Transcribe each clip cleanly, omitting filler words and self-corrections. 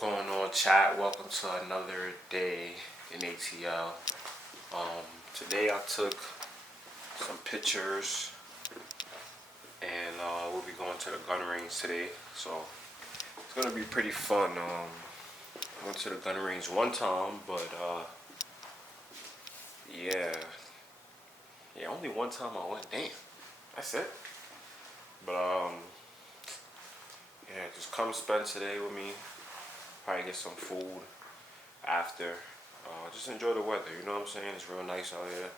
going on, chat? Welcome to another day in ATL. Today I took some pictures and we'll be going to the gun range today, so it's gonna be pretty fun. I went to the gun range one time, but yeah, only one time I went. Damn, that's it. But yeah, just come spend today with me. Probably get some food after. Just enjoy the weather, you know what I'm saying? It's real nice out here.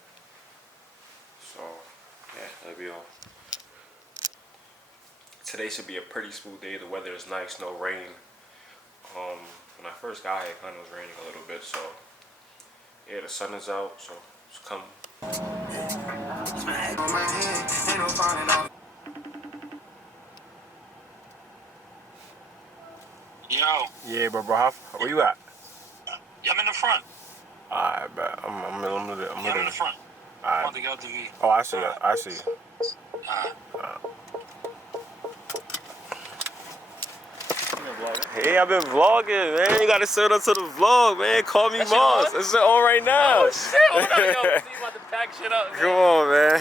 So, yeah, that'll be all. Today should be a pretty smooth day. The weather is nice, no rain. When I first got here, it kind of was raining a little bit, so yeah, the sun is out, so just come. Yo. Yeah, bro, where you at? I'm in the front. Alright, bet. I'm in the front. I'm about to go to me. Oh, I see it. I see it. Hey, I've been vlogging, man. You gotta set up to the vlog, man. Call me Mars. It's on right now. Oh, shit. Hold on, yo. You about to pack shit up, man. Come on, man.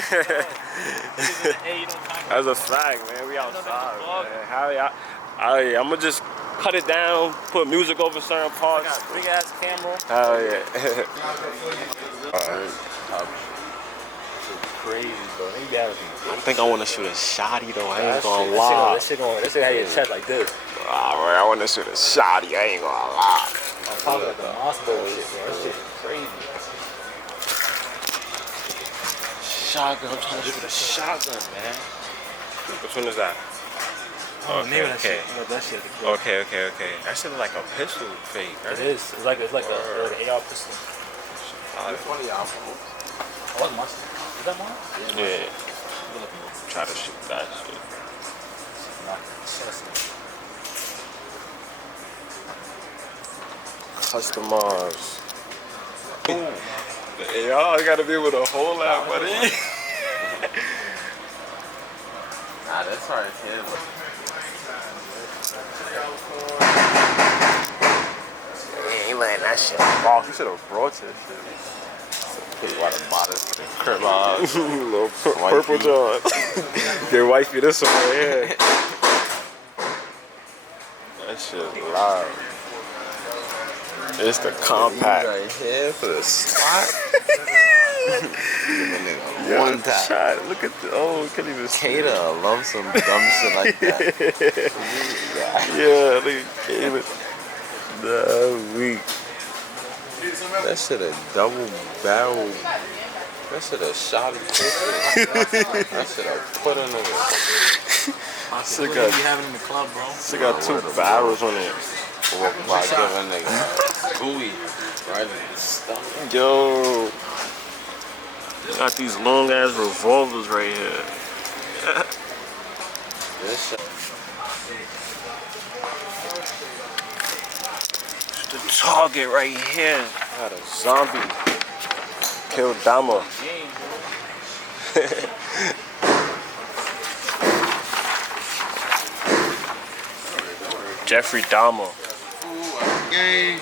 That's a fact, man. We outside, man. I'm gonna just cut it down, put music over certain parts. I got a big ass camera. Hell yeah. Crazy, bro. I think I want to shoot a shotty though. I ain't gonna lie. This shit have your chest like this. Alright, I want to shoot a shotty. I ain't gonna lie. I'm talking about the Moscow shit, bro. That shit is crazy. Shotgun. I'm trying to shoot a shotgun, man. Which one is that? Oh, name of that shit. You know, that shit. Okay. That shit is like a pistol fake, right? It is. It's like an AR pistol. Which one of y'all from? Oh, that's mine. Is that mine? Yeah. Try to shoot that shit. Customize. The AR gotta be able to hold that, buddy. Nah, that's hard as hell. Ain't letting that shit off. You should have brought this shit. Put water bottles, crib little purple John. Your wifey this one right here. That shit loud. It's the compact. right here for the spot. One shot. Look at the can't even Cater a lump some dumb shit like that. Yeah, they gave it the week. That shit a double barrel. That shit a shot of pistol. That shit a put in it. What you having in the club, bro? She got 2 barrels on it. By giving nigga gooey right in the stomach. Yo, got these long ass revolvers right here. This shit. The target right here. Got a zombie. Killed Dama. Jeffrey Dahmer. Game.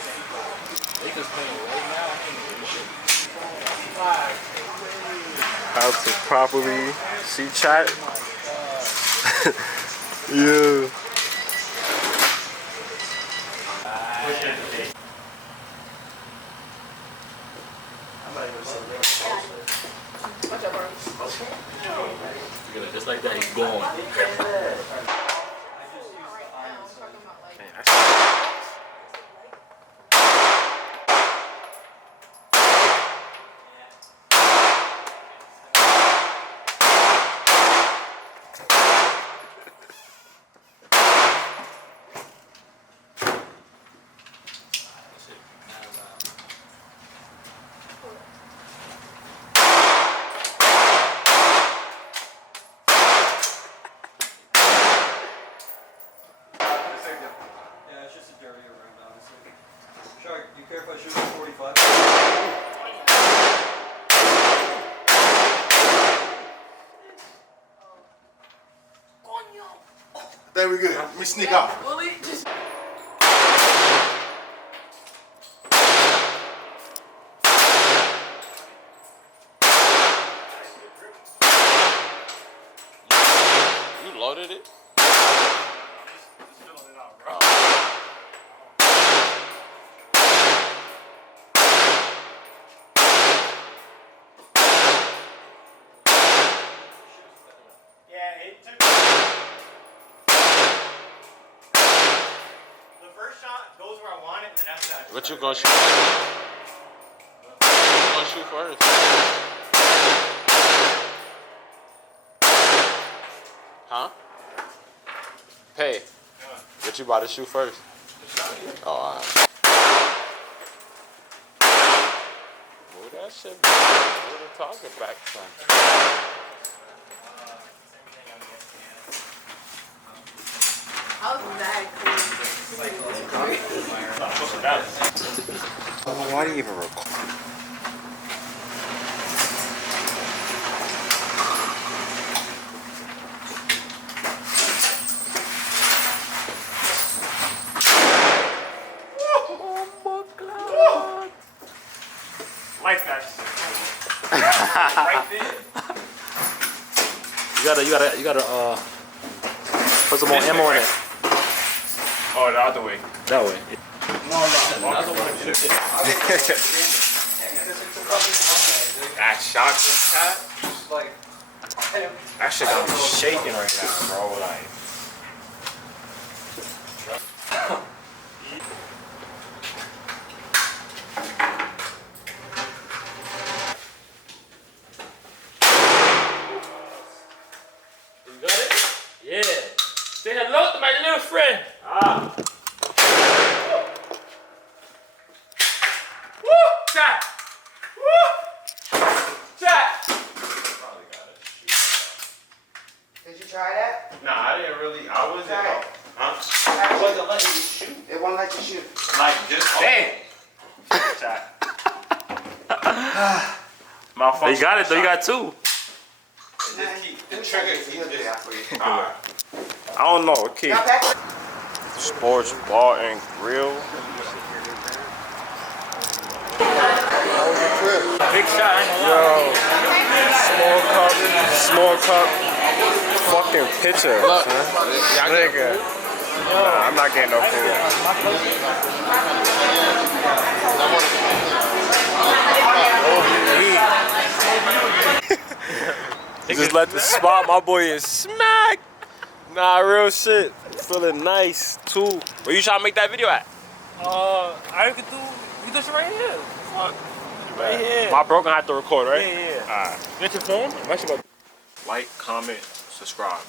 How to properly see chat. Yeah. Just like that, he's gone. Shark, do you care if I shoot at 45? There we go. Let me sneak out. Those where I want it, and then after that. What you gonna shoot? What you gonna shoot first? Huh? Hey, what you about to shoot first? Oh, alright. Move that shit back. Move the target back some. Why do you even record? Like that. Right there. You gotta put some more ammo in it. Oh, the other way. That way. That shotgun cat? Like, That shit got me shaking right now, bro. Like. You got it? Yeah. Say hello to my little friend. Ah. Woo! Shot! Woo! Shot! Did you try that? Nah, I didn't really. I wasn't. Right. Huh? I wasn't letting you shoot. It won't let you shoot. Like, just. Damn! Shot. You got it though. You got two. Just keep the trigger. He'll do that for you. Alright. I don't know. Okay. Now back. Sports bar and grill. Big shot. I ain't gonna lie. Yo. Small cup. Fucking pitcher. Look, Nigga. Nah, I'm not getting no food. Just let the spot, my boy is smack. Nah, real shit. Feeling nice too. Where you trying to make that video at? I could do. You do shit right here. Fuck. Right here. My bro gonna have to record, right? Yeah. Alright. Get your phone. I'm actually gonna. Like, comment, subscribe.